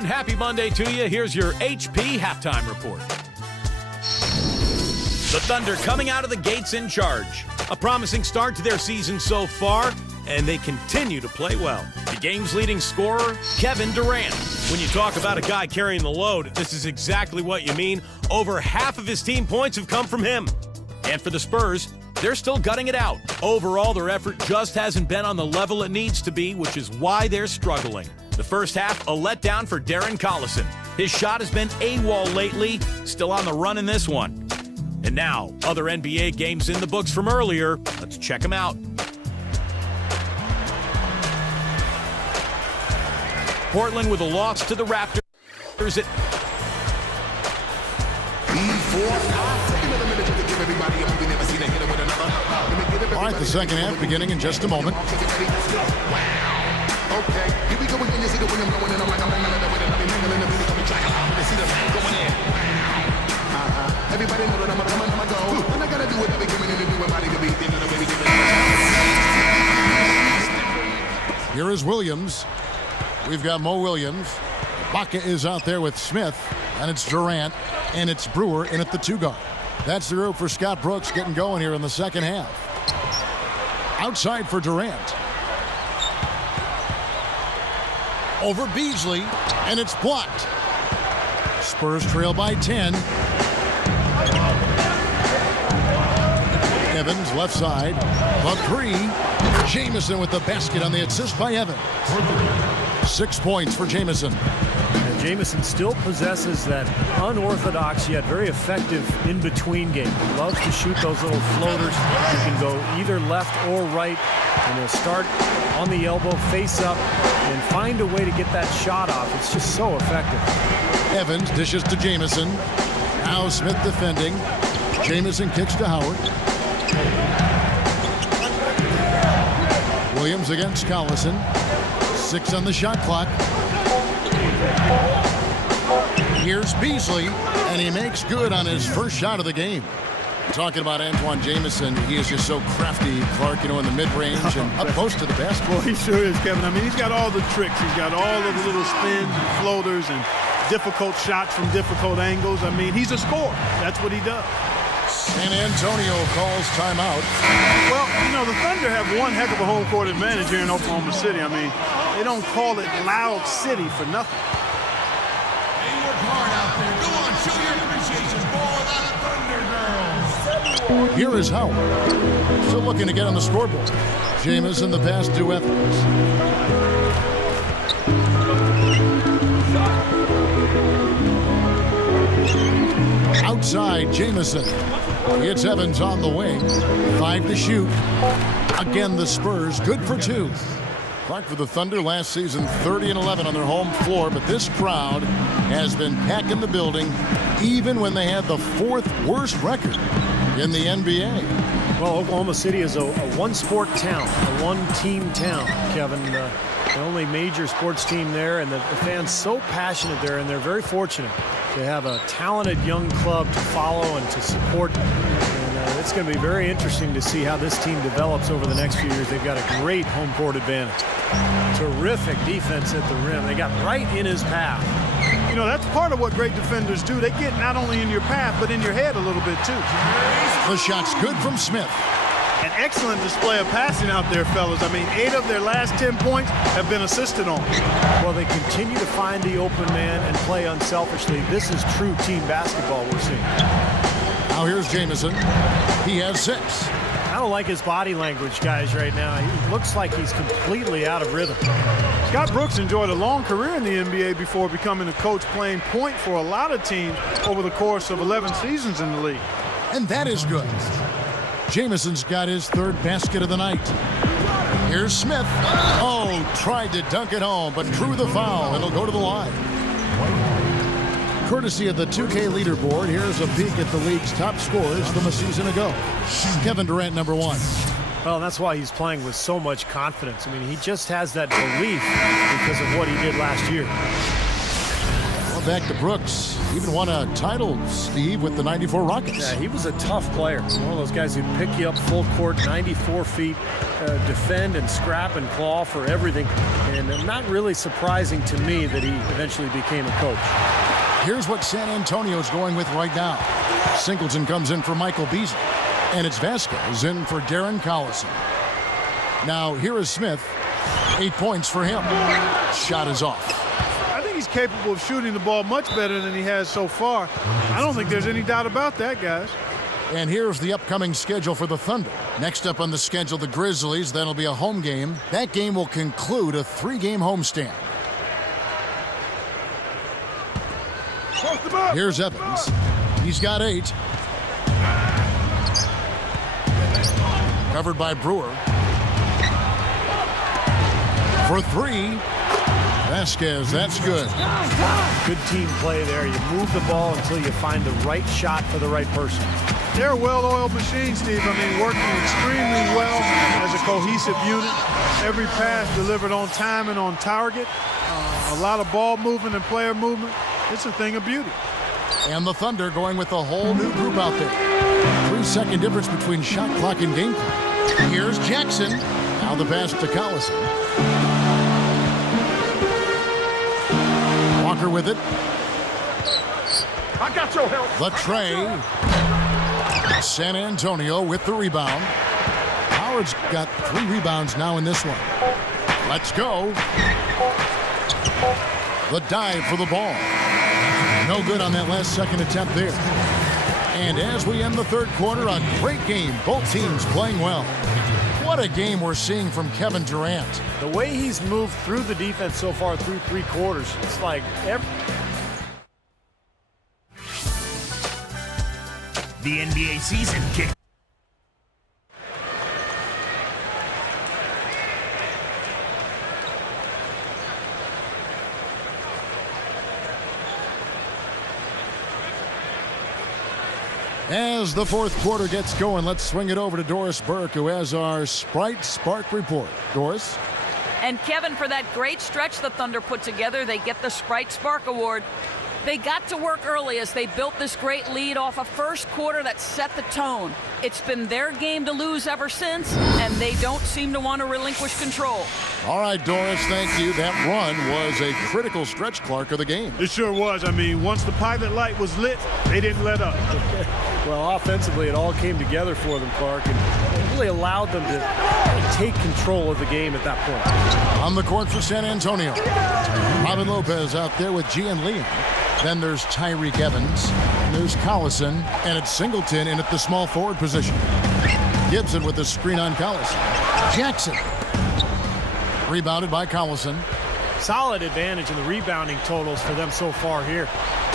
and happy Monday to you. Here's your HP halftime report. The Thunder coming out of the gates in charge. A promising start to their season so far, and they continue to play well. The game's leading scorer, Kevin Durant. When you talk about a guy carrying the load, this is exactly what you mean. Over half of his team points have come from him. And for the Spurs, they're still gutting it out. Overall, their effort just hasn't been on the level it needs to be, which is why they're struggling. The first half, a letdown for Darren Collison. His shot has been AWOL lately, still on the run in this one. And now, other NBA games in the books from earlier. Let's check them out. Portland with a loss to the Raptors. All right, the second half beginning in just a moment. Here is Williams. We've got Mo Williams. Baca is out there with Smith, and it's Durant, and it's Brewer in at the 2 guard. That's the group for Scott Brooks getting going here in the second half. Outside for Durant. Over Beasley, and it's blocked. Spurs trail by 10. Evans left side. The 3. Jamison with the basket on the assist by Evans. 6 points for Jamison. And Jamison still possesses that unorthodox yet very effective in-between game. He loves to shoot those little floaters. He can go either left or right, and he'll start on the elbow, face up, and find a way to get that shot off. It's just so effective. Evans dishes to Jamison. Now Smith defending. Jamison kicks to Howard. Williams against Collison. 6 on the shot clock. Here's Beasley, and he makes good on his first shot of the game. Talking about Antoine Jamison, he is just so crafty, Clark, in the mid-range and up close to the basket. Well, he sure is, Kevin. I mean, he's got all the tricks. He's got all of the little spins and floaters and difficult shots from difficult angles. I mean, he's a scorer. That's what he does. San Antonio calls timeout. Well, the Thunder have one heck of a home court advantage here in Oklahoma City. I mean, they don't call it Loud City for nothing. They work hard out there. Go on, show your appreciation for the Thunder Girls. Here is Howard. Still looking to get on the scoreboard. Jamison the pass to Evans. Outside, Jamison. It's Evans on the wing. 5 to shoot. Again, the Spurs good for 2. Clark for the Thunder last season 30-11 on their home floor, but this crowd has been packing the building even when they had the 4th worst record in the NBA. Well, Oklahoma City is a one-sport town, a one-team town, Kevin. The only major sports team there, and the fans so passionate there, and they're very fortunate to have a talented young club to follow and to support. And it's going to be very interesting to see how this team develops over the next few years. They've got a great home court advantage. Terrific defense at the rim. They got right in his path. That's part of what great defenders do. They get not only in your path, but in your head a little bit, too. The shot's good from Smith. An excellent display of passing out there, fellas. I mean, 8 of their last 10 points have been assisted on. Well, they continue to find the open man and play unselfishly. This is true team basketball we're seeing. Now here's Jamison. He has 6. I don't like his body language, guys, right now. He looks like he's completely out of rhythm. Scott Brooks enjoyed a long career in the NBA before becoming a coach, playing point for a lot of teams over the course of 11 seasons in the league. And that is good. Jamison's got his 3rd basket of the night. Here's Smith. Oh, tried to dunk it home, but drew the foul, and he'll go to the line. Courtesy of the 2K leaderboard, here's a peek at the league's top scorers from a season ago. Kevin Durant, number 1. Well, that's why he's playing with so much confidence. I mean, he just has that belief because of what he did last year. Well, back to Brooks. Even won a title, Steve, with the 94 Rockets. Yeah, he was a tough player. One of those guys who'd pick you up full court, 94 feet, defend and scrap and claw for everything. And not really surprising to me that he eventually became a coach. Here's what San Antonio's going with right now. Singleton comes in for Michael Beasley. And it's Vasquez in for Darren Collison. Now, here is Smith. 8 points for him. Shot is off. I think he's capable of shooting the ball much better than he has so far. I don't think there's any doubt about that, guys. And here's the upcoming schedule for the Thunder. Next up on the schedule, the Grizzlies. That'll be a home game. That game will conclude a 3-game homestand. Here's Evans. He's got 8. Covered by Brewer. For 3. Vasquez, that's good. Good team play there. You move the ball until you find the right shot for the right person. They're a well-oiled machine, Steve. I mean, working extremely well as a cohesive unit. Every pass delivered on time and on target. A lot of ball movement and player movement. It's a thing of beauty. And the Thunder going with a whole new group out there. 3-second difference between shot clock and game clock. Here's Jackson. Now the pass to Collison. Walker with it. I got your help. The tray. San Antonio with the rebound. Howard's got 3 rebounds now in this one. Let's go. The dive for the ball. No good on that last second attempt there. And as we end the third quarter, a great game. Both teams playing well. What a game we're seeing from Kevin Durant. The way he's moved through the defense so far through 3 quarters, it's like The NBA season kick. As the fourth quarter gets going, let's swing it over to Doris Burke, who has our Sprite Spark report. Doris? And Kevin, for that great stretch the Thunder put together, they get the Sprite Spark Award. They got to work early as they built this great lead off a first quarter that set the tone. It's been their game to lose ever since, and they don't seem to want to relinquish control. All right, Doris, thank you. That run was a critical stretch, Clark, of the game. It sure was. I mean, once the pilot light was lit, they didn't let up. well, offensively, it all came together for them, Clark, and it really allowed them to take control of the game at that point. On the court for San Antonio. Robin Lopez out there with Gian Leon. Then there's Tyreke Evans. And there's Collison. And it's Singleton in at the small forward position. Gibson with the screen on Collison. Jackson. Rebounded by Collison. Solid advantage in the rebounding totals for them so far here.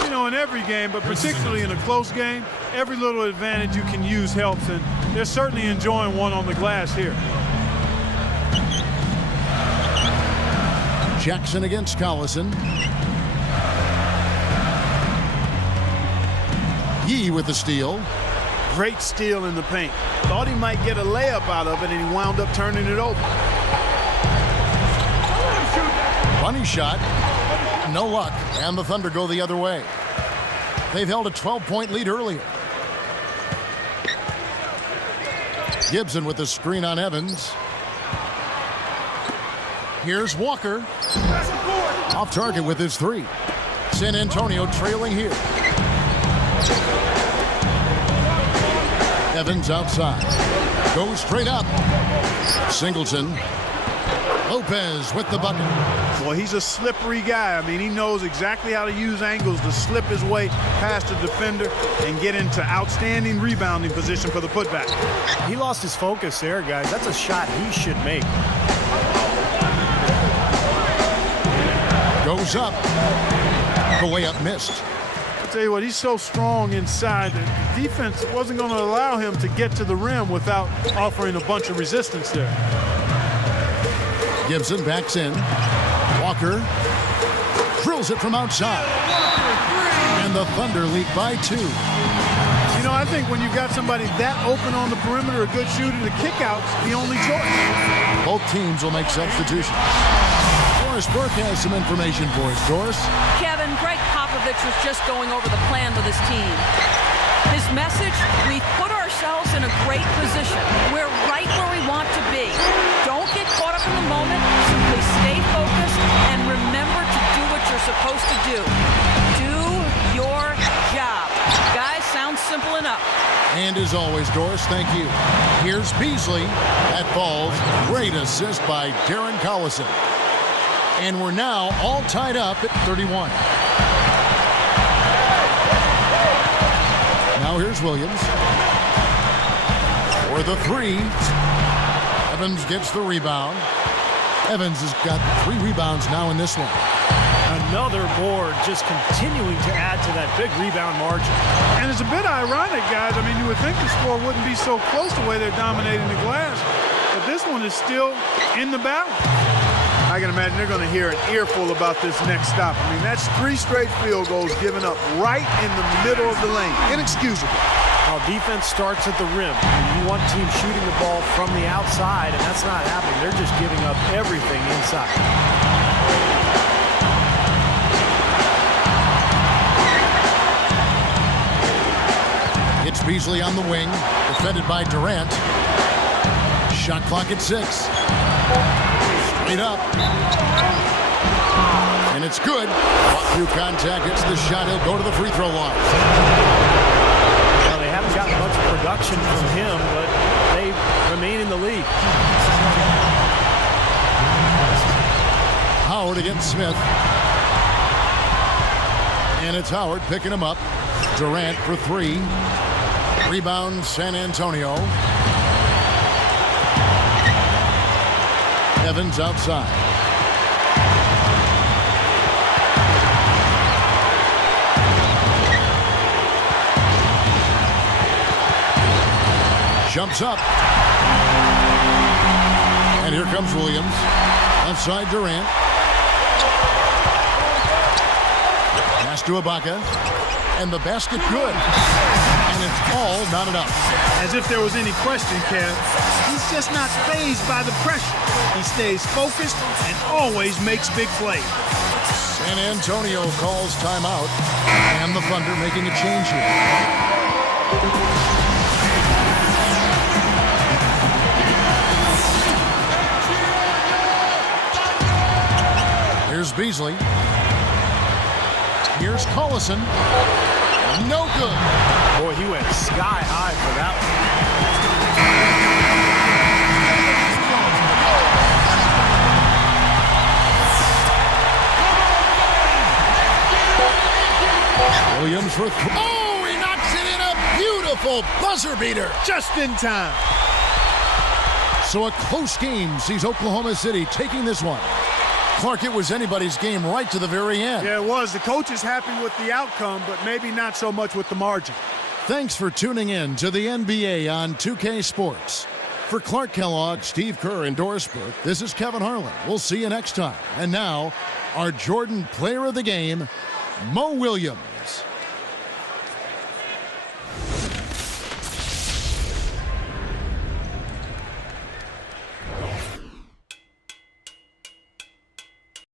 You know, in every game, but particularly in a close game, every little advantage you can use helps, and they're certainly enjoying one on the glass here. Jackson against Collison. Yee with the steal. Great steal in the paint. Thought he might get a layup out of it, and he wound up turning it over. Funny shot. No luck. And the Thunder go the other way. They've held a 12-point lead earlier. Gibson with the screen on Evans. Here's Walker. Off target with his 3. San Antonio trailing here. Evans outside. Goes straight up. Singleton. Lopez with the bucket. Well, he's a slippery guy. I mean, he knows exactly how to use angles to slip his way past the defender and get into outstanding rebounding position for the putback. He lost his focus there, guys. That's a shot he should make. Goes up. The layup missed. I'll tell you what, he's so strong inside that the defense wasn't going to allow him to get to the rim without offering a bunch of resistance there. Gibson backs in. Walker drills it from outside. And the Thunder lead by 2. You know, I think when you've got somebody that open on the perimeter, a good shooter, the kick-out's the only choice. Both teams will make substitutions. Doris Burke has some information for us. Doris? Kevin, Greg Popovich Popovich was just going over the plan with his team. His message, we've put ourselves in a great position. We're right where we want to be. Don't get caught up in the moment. Simply stay focused and remember to do what you're supposed to do. Do your job. Guys, sounds simple enough. And as always, Doris, thank you. Here's Beasley. That falls. Great assist by Darren Collison. And we're now all tied up at 31. Now here's Williams. For the three. Evans gets the rebound. Evans has got 3 rebounds now in this one. Another board, just continuing to add to that big rebound margin. And it's a bit ironic, guys. I mean, you would think the score wouldn't be so close the way they're dominating the glass. But this one is still in the battle. I can imagine they're going to hear an earful about this next stop. I mean, that's 3 straight field goals given up right in the middle of the lane. Inexcusable. Well, defense starts at the rim. You want teams shooting the ball from the outside, and that's not happening. They're just giving up everything inside. It's Beasley on the wing, defended by Durant. Shot clock at 6. Straight up. And it's good. Fought through contact, hits the shot. He'll go to the free throw line. Well, they haven't gotten much production from him, but they remain in the lead. Howard against Smith. And it's Howard picking him up. Durant for 3. Rebound, San Antonio. Evans outside. Jumps up. And here comes Williams. Outside Durant. Pass to Ibaka. And the basket good. And it's all not enough. As if there was any question, Kev. He's just not fazed by the pressure. He stays focused and always makes big plays. San Antonio calls timeout. And the Thunder making a change here. Here's Beasley. Here's Collison. No good. Boy, he went sky high for that one. Williams for oh, he knocks it in, a beautiful buzzer beater. Just in time. So a close game sees Oklahoma City taking this one. Clark, it was anybody's game right to the very end. Yeah, it was. The coach is happy with the outcome, but maybe not so much with the margin. Thanks for tuning in to the NBA on 2K Sports. For Clark Kellogg, Steve Kerr, and Doris Burke, this is Kevin Harlan. We'll see you next time. And now, our Jordan Player of the Game, Mo Williams.